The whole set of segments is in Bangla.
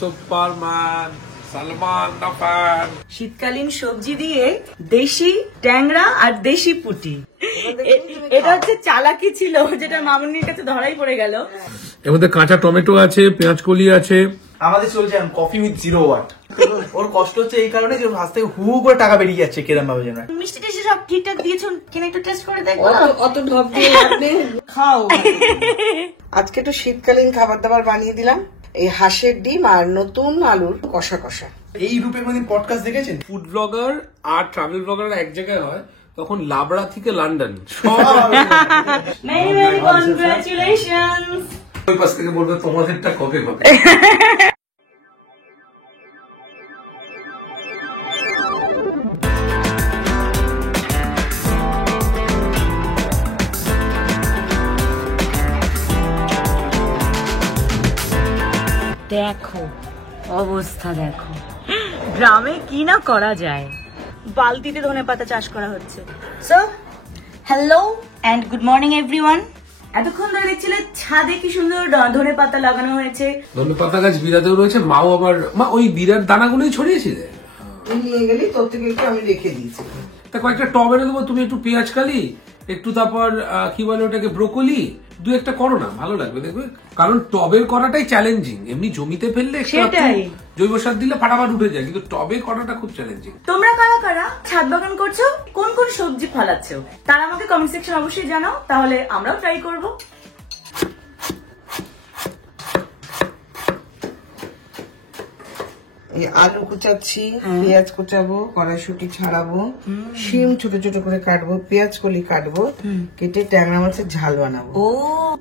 সুপারম্যান সালমান খান। শীতকালীন সবজি দিয়ে দেশি ট্যাংরা আর দেশি পুটি, এটা হচ্ছে চালাকি ছিল যেটা মামুনির কাছে ধরাই পড়ে গেল। এর মধ্যে কাঁচা টমেটো আছে, পেঁয়াজ কলি আছে। আমাদের চলছে কফি উইথ 0 ওয়াট। ওর কষ্ট হচ্ছে এই কারণে যে হাত থেকে হু করে টাকা বেরিয়ে যাচ্ছে কিরম ভাবে যেন। মিষ্টি টেস্টি সব ঠিকঠাক দিয়েছেন, কিনে একটু টেস্ট করে দেখো। অত ঢপ দিয়ে আপনি খাও। আজকে একটু শীতকালীন খাবার দাবার বানিয়ে দিলাম, এই হাঁসের ডিম আর নতুন আলুর কষা কষা। এই রূপে কোনদিন পডকাস্ট দেখেছেন? ফুড ব্লগার আর ট্রাভেল ব্লগার এক জায়গায় হয়, তখন লাবড়া থেকে লন্ডন মেনি মেনি কনগ্রাচুলেশনস। ওই পাশ থেকে বলবে তোমাদেরটা কবে হবে। দেখো অবস্থা, দেখো গ্রামে কি না করা যায়। বালতিতে ধনেপাতা চাষ করা হচ্ছে। So hello and good morning everyone. এতক্ষণ ধরে দেখছিলে ছাদে কি সুন্দর ধনেপাতা লাগানো হয়েছে। ধনেপাতা গাছ বিরাতেও রয়েছে। মাও আবার মা ওই বিরাট দানাগুলোই ছড়িয়েছিল। নিয়ে গেলি তোর থেকে একটু আমি রেখে দিয়েছি। তা কয়েকটা টব এনে দেবো, তুমি একটু পেঁয়াজ কালি, একটু তারপর কি বলে ওটাকে ব্রোকলি, দু একটা করো না, ভালো লাগবে দেখবে। কারণ টবের করাটাই চ্যালেঞ্জিং। এমনি জমিতে ফেললে জৈব সার দিলে ফাটাফাট উঠে যায়, কিন্তু টবে করাটা খুব চ্যালেঞ্জিং। তোমরা কারা কারা ছাদ বাগান করছো, কোন কোন সবজি ফলাচ্ছো, তারা আমাকে কমেন্ট সেকশন অবশ্যই জানাও, তাহলে আমরাও ট্রাই করবো। এই আলু কুচাচ্ছি, পেঁয়াজ কুচাবো, কড়াইশুঁটি ছাড়াবো, শিম ছোট ছোট করে কাটবো, পেঁয়াজ কলি কাটবো, কেটে ট্যাংরা মাছের ঝাল বানাবো। ও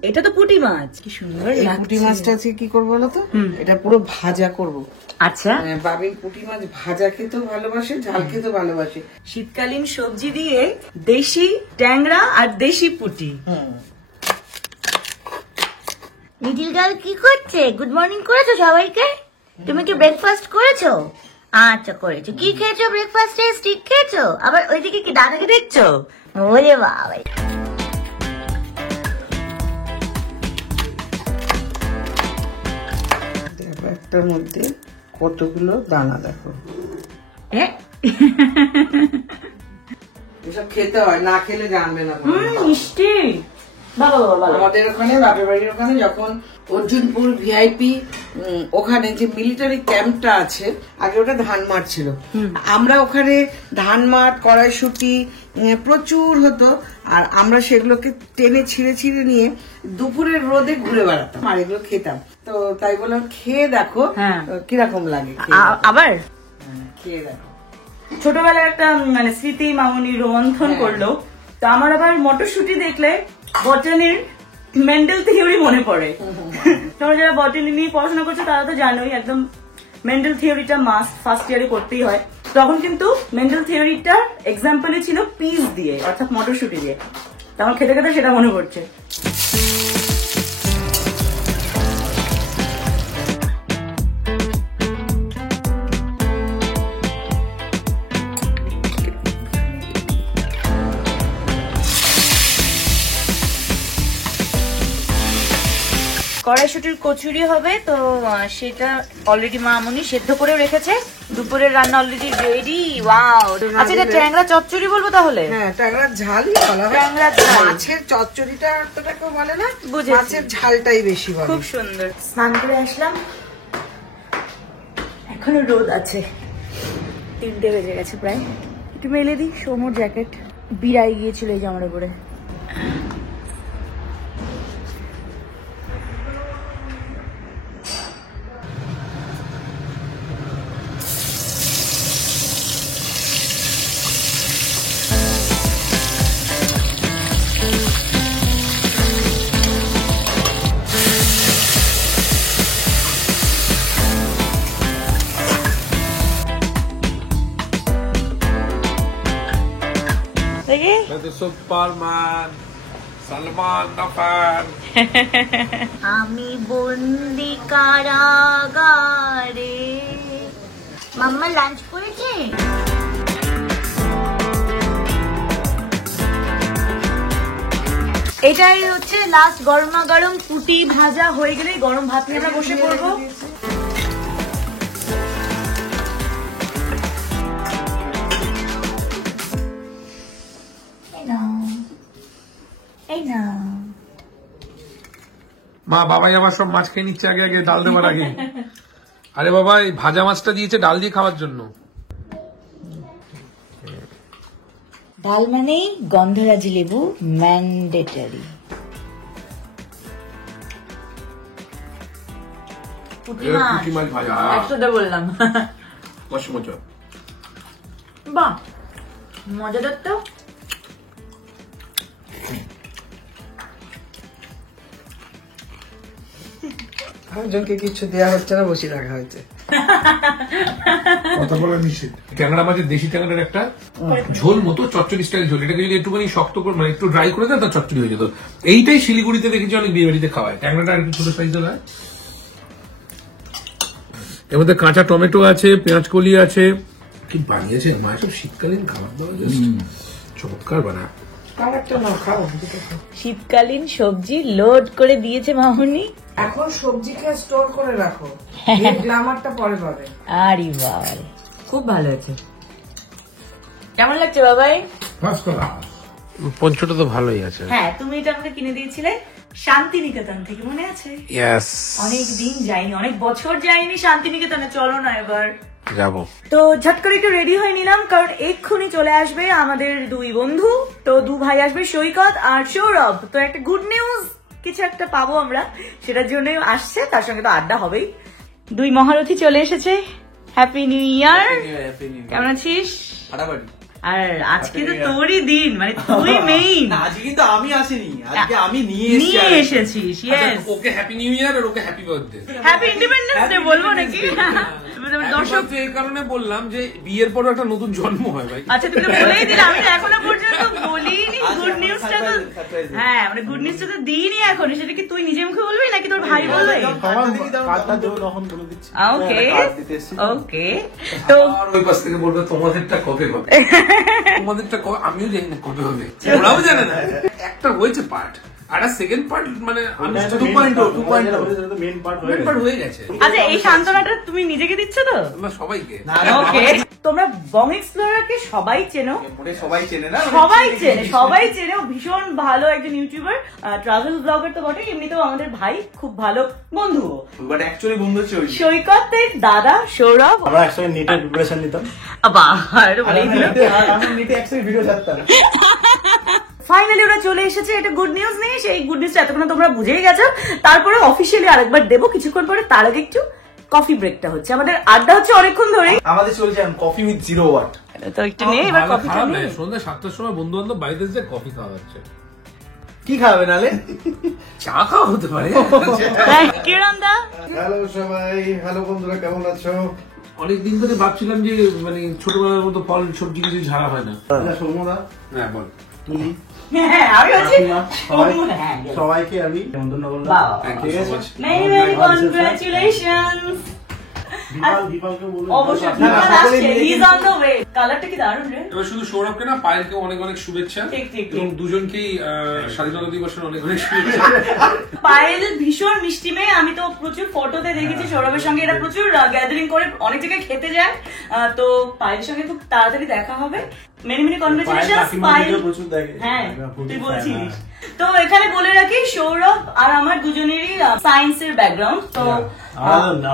এটা তো পুঁটি মাছ, কি সুন্দর এই পুঁটি মাছটা আজকে কি করবো বলতো, এটা পুরো ভাজা করবো। আচ্ছা, বাবিন পুঁটি মাছ ভাজা খেতেও ভালোবাসে, ঝাল খেতেও ভালোবাসে। শীতকালীন সবজি দিয়ে দেশি ট্যাংরা আর দেশি পুঁটি। লিটল গার্ল কি করছে? গুড মর্নিং করেছো সবাইকে? তুমি কি ব্রেকফাস্ট করেছো? আচ্ছা করেছো। কি খেয়েছো ব্রেকফাস্টে? স্টিক খেয়েছো? আবার ওইদিকে কি দাদাকে দেখছো? ওরে বাবা, দেখো একটার মধ্যে কতগুলো দানা, দেখো এসব খেতে হয়, না খেলে জানবে না। মিষ্টি। আমাদের ওখানে বাপের বাড়ির ওখানে যখন অর্জুনপুর ভিআইপি ওখানে যে মিলিটারি ক্যাম্পটা আছে, আগে ওটা ধান মাঠ ছিল, আমরা ওখানে ধান মাঠ কড়াইশুঁটি প্রচুর হতো, আর আমরা সেগুলোকে টেনে ছিঁড়ে ছিঁড়ে নিয়ে দুপুরের রোদে ঘুরে বেড়াতাম আর এগুলো খেতাম। তো তাই বললাম খেয়ে দেখো কিরকম লাগে। আবার খেয়ে দেখো। ছোটবেলার একটা মানে স্মৃতি মামুনি রোমন্থন করলো। তো আমার আবার মটরশুঁটি দেখলে বটানির মেন্ডেল থিওরি মনে পড়ে। তোমরা যারা বটানি নিয়ে পড়াশোনা করছো তারা তো জানোই, একদম মেন্ডেল থিওরিটা মাস্ট ফার্স্ট ইয়ারে করতেই হয়। তখন কিন্তু মেন্ডেল থিওরিটার এক্সাম্পলই ছিল পিস দিয়ে, অর্থাৎ মটরশুঁটি দিয়ে। তখন খেতে খেতে সেটা মনে পড়ছে। কড়াইশুটির কচুরি হবে, তো সেটা অলরেডি মামুনি সেদ্ধ করে রেখেছে। দুপুরের রান্না অলরেডি রেডি। ওয়াও। আচ্ছা এটা ট্যাংরা চচ্চড়ি বলবো তাহলে? হ্যাঁ, ট্যাংরার ঝালই বলা হয়। ট্যাংরার ঝাল। মাছের চচ্চড়িটা অতটা কেউ বলে না, বুঝেছি। মাছের ঝালটাই বেশি বলে। খুব সুন্দর। স্নান করে আসলাম, এখনো রোদ আছে, 3টে বেজে গেছে প্রায়। একটু মেলে দিই। সৌমুর জ্যাকেট বিড়াই গিয়েছিল এই জামার উপরে। সুপারম্যান সালমান খান। আমি বন্দি কারাগারে। মাম্মা লাঞ্চ করেছে? এটাই হচ্ছে লাস্ট গরমা গরম পুটি ভাজা হয়ে গেলে গরম ভাত নিয়ে আমরা বসে পড়বো। মা বাবাই আমার সব মাছ খেয়ে নিচ্ছে আগে আগে ডাল দেওয়ার আগে। আরে বাবা এই ভাজা মাছটা দিয়েছে ডাল দিয়ে খাওয়ার জন্য। ডাল মানেই গন্ধরাজি লেবু ম্যান্ডেটরি। পুঁটি মাছ ভাজা একসাথে বললাম। মজা। বাহ মজাদার তো। একজনকে কিছু দেওয়া হচ্ছে না, বসে রাখা হয়েছে। কথা বলা নিষেধ। ট্যাংরা মাছের দেশি ট্যাংরার একটা ঝোল মতো চচ্চড়ি স্টাইল ঝোল, এটাকে যদি একটুখানি শক্ত করে মানে একটু ড্রাই করে দেয় তার চচ্চড়ি হয়ে যেত। এইটাই শিলিগুড়িতে দেখেছি অনেক বিয়ে বাড়িতে খাওয়ায়, ট্যাংরাটা আর একটু ছোট সাইজের হয়। এর মধ্যে কাঁচা টমেটো আছে, পেঁয়াজ কলি আছে। কি বানিয়েছে মা, সব শীতকালীন খাবার দাবার জাস্ট চমৎকার বানা। শীতকালীন সবজি লোড করে দিয়েছে মামুনি। এখন সবজিকে স্টোর করে রাখো, গ্ল্যামারটা পরে পাবে। আরে বাবা খুব ভালো হয়েছে। কেমন লাগছে বাবাই? পঞ্চটা তো ভালোই আছে। হ্যাঁ তুমি এটা আমাকে কিনে দিয়েছিলে শান্তিনিকেতন থেকে, মনে আছে? ইয়েস, অনেক দিন যাইনি, অনেক বছর যাইনি শান্তিনিকেতনে, চলো না এবার যাবো। তো ঝট করে একটু রেডি হয়ে নিলাম, কারণ এক্ষুনি চলে আসবে আমাদের দুই বন্ধু। তো দু ভাই আসবে, সৈকত আর সৌরভ। তো একটা গুড নিউজ কিছু একটা পাবো আমরা, সেটার জন্য আসছে, তার সঙ্গে তো আড্ডা হবেই। দুই মহারথী চলে এসেছে। হ্যাপি নিউ ইয়ার। কেমন আছিস? ফাটাফাটি। আর আজকে তো তোরই দিন, মানে তুই মেইন। আজকে কিন্তু আমি আসিনি, আজকে আমি নিয়ে এসেছিস। Yes, okay happy new year আর okay happy birthday. Happy independence day বলবো নাকি? দর্শক এই কারণে বললাম যে বিয়ের পরও একটা নতুন জন্ম হয় ভাই। আচ্ছা তুমি তো বলেই দিলে, আমি তো এখনো পর্যন্ত বলিনি গুড নিউজটা। তো হ্যাঁ মানে গুড নিউজটা তো দিইনি এখন, সেটা কি তুই নিজে মুখে বলবি নাকি তোর ভাই বলবে? ওকে ওকে। তো আর ওই পাশ থেকে বলবে তোমাদেরটা কবে হবে, তোমাদেরটা আমিও জানি না কবে হবে, ওরাও জানে না। একটা হয়েছে পার্ট, আর সেকেন্ড পার্ট মানে 2.0 মেন পার্ট হয়ে গেছে। আচ্ছা এই সান্ত্বনাটা তুমি নিজেকে দিচ্ছ তো? আমরা সবাইকে। ওকে, তোমরা বং এক্সপ্লোরারকে সবাই চেনো, সবাই চেনে না, সবাই চেনে। ভীষণ ভালো একজন ইউটিউবার, ট্রাভেল ব্লগার তো বটে, এমনিতেও আমাদের ভাই, খুব ভালো বন্ধু। বাট অ্যাকচুয়ালি বন্ধু হচ্ছে ওই সৈকতের দাদা সৌরভ। আমরা একসঙ্গে নেটের প্রিপারেশন নিতাম। আমি নেটে একসঙ্গে ভিডিও ছাড়তাম। ফাইনালি ওরা চলে এসেছে, এটা গুড নিউজ নেই, সেই গুড নিউজটা এতক্ষণ তোমরা বুঝেই গেছো। তারপরে অফিসিয়ালি আরেকবার দেবো কিছুক্ষণ পরে, তার আগে একটু কফি ব্রেকটা হচ্ছে, আমাদের আড্ডা হচ্ছে অনেকক্ষণ ধরে। আমাদের চলছে কফি উইথ 0 ওয়াট। তো একটু নেই এবার কফিটা নেই। সন্ধ্যা 7টার সময় বন্ধু বান্ধব বাড়িতে এসে কফি খাওয়া হচ্ছে। কি খাবে নালে? চা খাওয়া হতে পারে। কিরণ দা, হ্যালো সবাই, হ্যালো বন্ধুরা, কেমন আছো? অনেকদিন ধরে ভাবছিলাম যে মানে ছোটবেলার মতো ফল সবজি কিছু ঝাড়া হয় না। সৌমদা, হ্যাঁ বল। তুমি হ্যাঁ আমি আছি। সবাইকে আমি নিমন্ত্রণ করলাম। ঠিক আছে, মেনি মেনি কনগ্রাচুলেশনস। দীপালকে বলুন অবশ্যই দীপাল আসছে, he is on the way. কালারটা কি দারুণ রে। এবার শুধু সৌরভকে না, পায়েলকে অনেক অনেক শুভেচ্ছা, ঠিক। এবং দুজনকেই স্বাধীনতা দিবসের অনেক অনেক শুভেচ্ছা। পায়েল ভীষণ মিষ্টি মেয়ে, আমি তো প্রচুর ফটোতে দেখেছি সৌরভের সঙ্গে এরা প্রচুর গ্যাদারিং করে অনেক জায়গায় খেতে যায়। তো পায়েলের সঙ্গে খুব তাড়াতাড়ি দেখা হবে। Many many congratulations Payel. প্রচুর দেখে। হ্যাঁ তুই বলছিস। তো এখানে বলে রাখি সৌরভ আর আমার দুজনেরই সায়েন্সের ব্যাকগ্রাউন্ড। তো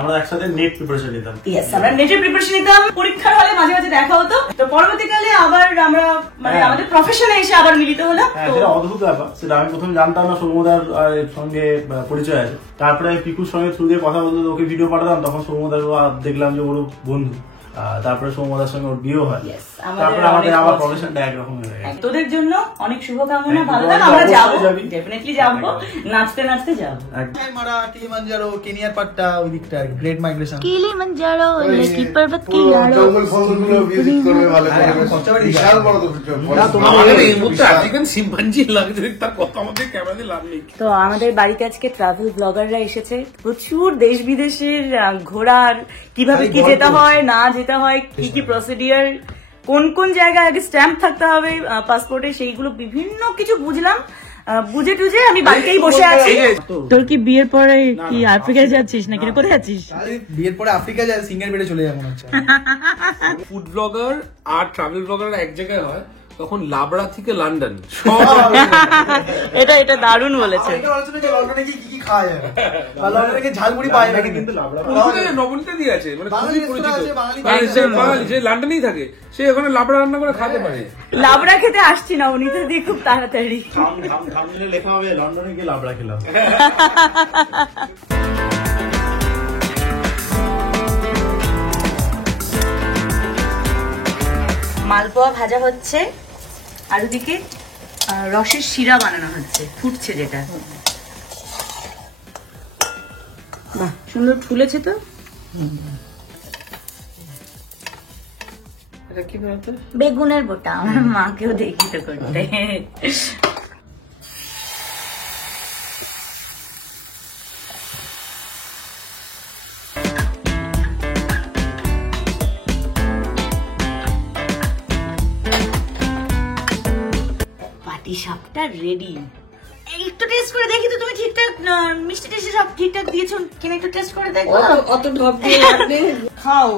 আমরা একসাথে নেট প্রিপারেশন নিতাম। ইয়েস, আমরা নেটের প্রিপারেশন নিতাম, পরীক্ষার হলে মাঝে মাঝে দেখা হতো। তো পরবর্তীকালে আবার আমরা মানে আমাদের প্রফেশনে এসে আবার মিলিত হলাম। তো সেটা অদ্ভুত ব্যাপার, সেটা আমি প্রথমে জানতাম না সৌমদার সঙ্গে পরিচয় আছে। তারপরে পিকুর সঙ্গে থ্রু দিয়ে কথা বলতে ওকে ভিডিও পাঠাতাম, তখন সৌমদার দেখলাম যে ওর বন্ধু। তারপরে সৌমদার সঙ্গে ওর বিয়ে হয়। তারপরে আমাদের আবার প্রফেশনটা একরকম হয়ে গেছে। তোদের জন্য অনেক শুভকামনা, ভালো থাক। আমরা যাবো, ডেফিনেটলি যাবো, নাচতে নাচতে যাবো। মারা কিলিমাঞ্জারো, কেনিয়ার পাট্টা ওই দিকটা, গ্রেট মাইগ্রেশন। কিলিমাঞ্জারো লেকি পর্বত কি আরো জঙ্গল ফঙ্গলগুলো ভিজিট করবে ভালো করে। বিশাল বড় আমাদের এই মুহূর্তে আফ্রিকান সিম্পাঞ্জি লাগছে, তার কথা আমাদের ক্যামেরাতে লাভ নেই। তো আমাদের বাড়িতে আজকে ট্রাভেল ব্লগাররা এসেছে, প্রচুর দেশ বিদেশের ঘোরার, কিভাবে কি যেতে হয় না যেতে হয়, কি কি প্রসিডিয়ার, কোন কোন জায়গায় আগে স্ট্যাম্প থাকতে হবে পাসপোর্টে, সেইগুলো বিভিন্ন কিছু বুঝলাম। বুঝে টুঝে আমি বাড়িতেই বসে আছি। তোর কি বিয়ের পরে কি আফ্রিকায় যাচ্ছিস নাকি কোথায় যাচ্ছিস? বিয়ের পরে আফ্রিকা যায়, সিঙ্গের বেড়ে চলে যাবো। ফুড ব্লগার আর ট্রাভেল ব্লগার এক জায়গায় হয়, তখন লাবড়া থেকে লন্ডন এটা দারুণ বলেছে। লন্ডনে গিয়ে কি খাওয়া যাবে, লন্ডনে গিয়ে ঝালমুড়ি পাওয়া যাবে কিন্তু নবনীতে দিয়ে আছে, মানে বাঙালি খুবই রেস্তোরাঁ পরিচিত। আছে, বাঙালি বাঙালি যে লন্ডনেই থাকে সে ওখানে লাবড়া রান্না করে খেতে পারে। লাবড়া খেতে আসছি না, উনি তো দিয়ে খুব তাড়াতাড়ি। সামনে লেখা হবে লন্ডনে গিয়ে লাবড়া খেলাম। মালপোয়া ভাজা হচ্ছে আর ওদিকে রসের শিরা বানানো হচ্ছে, ফুটছে যেটা। বাহ, সুন্দর ফুলেছে তো। এটা কি বলতো? বেগুনের বোটা, আমার মাকেও দেখি তো করতে। পাটি সাপটা রেডি। একটু টেস্ট করে দেখি তো তুমি ঠিকঠাক মিষ্টি টেস্টি সব ঠিকঠাক দিয়েছো কিনা, একটু টেস্ট করে দেখো। অত ঢপ দিয়ে লাগবে, খাও।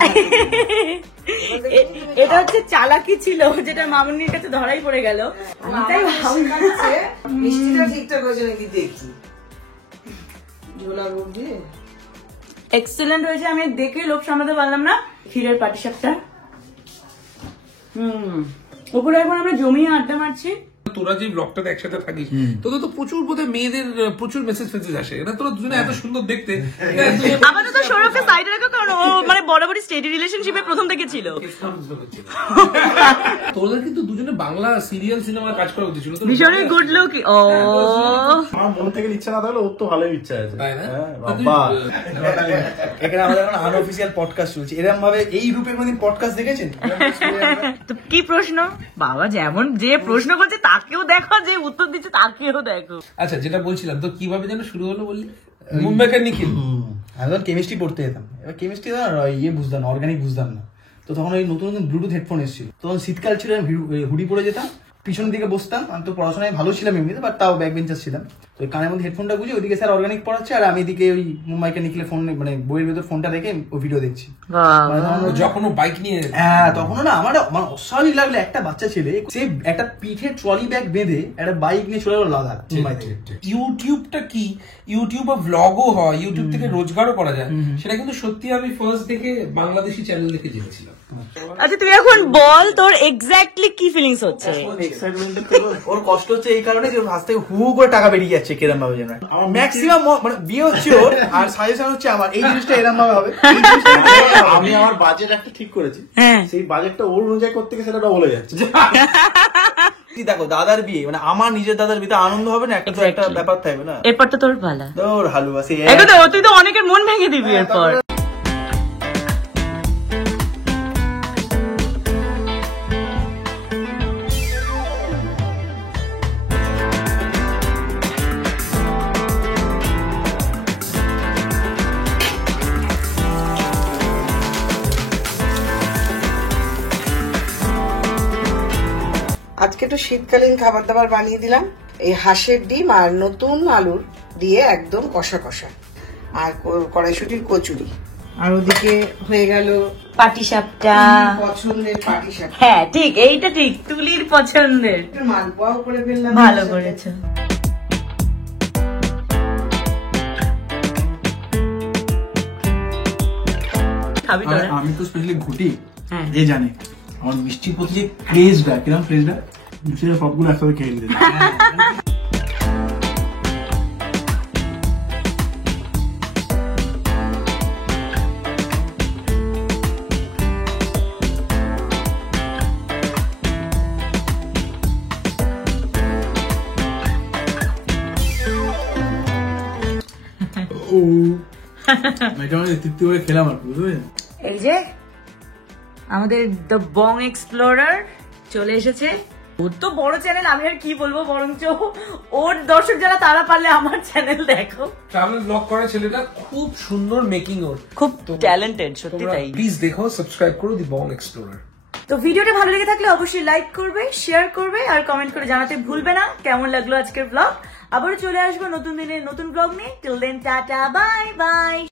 এটা হচ্ছে চালাকি ছিল, যেটা মামুনির কাছে ধরাই পড়ে গেল। আমি তাই শেখাচ্ছে, মিষ্টিটা ঠিকঠাক হয়েছে নাকি দেখি। ঝোলা গুড় দিয়ে এক্সেলেন্ট হয়েছে, আমি দেখে লোভ সামলাতে পারলাম না। ক্ষীরের পাটিসাপটা, ওপরে এখন আমরা জমিয়ে আড্ডা মারছি। তোরা যে ব্লগটাতে একসাথে থাকিস, তোদের তো প্রচুর বোধহয় মেয়েদের প্রচুর মেসেজ আসে, এটা তোরা দুজনে এত সুন্দর দেখতে। আপাতত সৌরভকে সাইডে রাখো, কারণ ও মানে বরাবরই স্টেডি রিলেশনশিপে প্রথম থেকে ছিল। তোদের কিন্তু দুজনে বাংলা সিরিয়াল সিনেমার কাজ করা উচিত ছিল। ভীষণই গুড লুক। ও আমার মন থেকে ইচ্ছা না থাকলে ওর তো ভালোই ইচ্ছা আছে। তাই না? হ্যাঁ, বাবা। এখানে আমাদের এখন আনঅফিসিয়াল পডকাস্ট চলছে, এরকম ভাবে এই রূপে কোনদিন পডকাস্ট দেখেছেন? তো কি প্রশ্ন বাবা, যেমন যে প্রশ্ন করছে তাকেও দেখো, যে উত্তর দিচ্ছে তাকেও দেখো। আচ্ছা, যেটা বলছিলাম তো কিভাবে যেন শুরু হলো বললি, মুম্বাইকার নিখিল। আমি তখন কেমিস্ট্রি পড়তে যেতাম, এবার কেমিস্ট্রি বুঝতাম না, অর্গানিক বুঝতাম না। তো তখন ওই নতুন নতুন ব্লুটুথ হেডফোন এসেছিল, তখন শীতকাল ছিল, আমি হুডি পরে যেতাম, পিছনের দিকে বসতাম। আমি তো পড়াশোনায় ভালো ছিলাম এমনিতে, বাট তাও ব্যাক বেঞ্চার ছিলাম। তো ওই কানের মধ্যে হেডফোনটা গুঁজে ওইদিকে স্যার অর্গানিক পড়াচ্ছে, আর আমি এদিকে ওই মুম্বাইকে নিখিলে ফোন, মানে বইয়ের ভেতর ফোনটা রেখে ওই ভিডিও দেখছি। যখন ও বাইক নিয়ে, হ্যাঁ, তখনও না আমার মানে অস্বাভাবিক লাগলো, একটা বাচ্চা ছেলে সে একটা পিঠে ট্রলি ব্যাগ বেঁধে একটা বাইক নিয়ে চলে গেল লাদাখ, মুম্বাই থেকে। ইউটিউবটা কি, ইউটিউব বা ভ্লগও হয়, ইউটিউব থেকে রোজগারও করা যায়, সেটা কিন্তু সত্যি আমি ফার্স্ট দেখে বাংলাদেশি চ্যানেল দেখে জেনেছিলাম। আচ্ছা তুই এখন বল তোর এক্স্যাক্টলি কি ফিলিংস হচ্ছে। ওর কষ্ট হচ্ছে এই কারণে যে হাত থেকে হু করে টাকা বেরিয়ে যাচ্ছে কিরম ভাবে যেন। ম্যাক্সিমাম মানে বিয়ে হচ্ছে ওর, আর সাজেশন হচ্ছে আমার এই জিনিসটা এরম ভাবে হবে। আমি আমার বাজেট একটা ঠিক করেছি, সেই বাজেটটা ওর অনুযায়ী করতে গিয়ে সেটা ডবল হয়ে যাচ্ছে। দেখো দাদার বিয়ে, মানে আমার নিজের দাদার বিয়েতে আনন্দ হবে না, একটা তো একটা ব্যাপার থাকবে না। এরপর তো তোর পালা, তোর হালুয়া সেই তুই তো অনেকের মন ভেঙে দিবি এরপর। আজকে তো শীতকালীন খাবার দাবার বানিয়ে দিলাম। এই হাঁসের ডিম আর নতুন আলুর দিয়ে একদম কষা কষা, আর কড়াইশুটির কচুরি, আর ওদিকে হয়ে গেল পাটিসাপটা, পছন্দের পাটিসাপটা। হ্যাঁ ঠিক, এইটা ঠিক, তুলির পছন্দের। মালপোয়াও করে ফেললাম। ভালো করেছো। খাবি তোরা? আমি তো স্পেশালি ঘুটি, হ্যাঁ। এ জানে আমার মিষ্টির প্রতি যে ক্রেজটা, কিরম ক্রেজটা, মিষ্টিটা সবগুলো একসাথে খেয়ে নিতে। তৃপ্তি করে খেলাম আর বুঝলেন। এই যে আমাদের দ্য বং এক্সপ্লোরার চলে এসেছে। ওর তো বড় চ্যানেল, আমি আর কি বলবো, বরঞ্চ ওর দর্শক যারা তারা পারলে আমার চ্যানেল দেখো। ট্রাভেল ব্লগ করে ছেলেটা, খুব সুন্দর মেকিং ওর, খুব ট্যালেন্টেড, সত্যি তাই। প্লিজ দেখো, সাবস্ক্রাইব করো দি বং এক্সপ্লোরার। তো ভিডিওটা ভালো লেগে থাকলে অবশ্যই লাইক করবে, শেয়ার করবে, আর কমেন্ট করে জানাতে ভুলবে না কেমন লাগলো আজকের ব্লগ। আবারও চলে আসবো নতুন দিনের নতুন ব্লগ নিয়ে। Till then tata, bye by.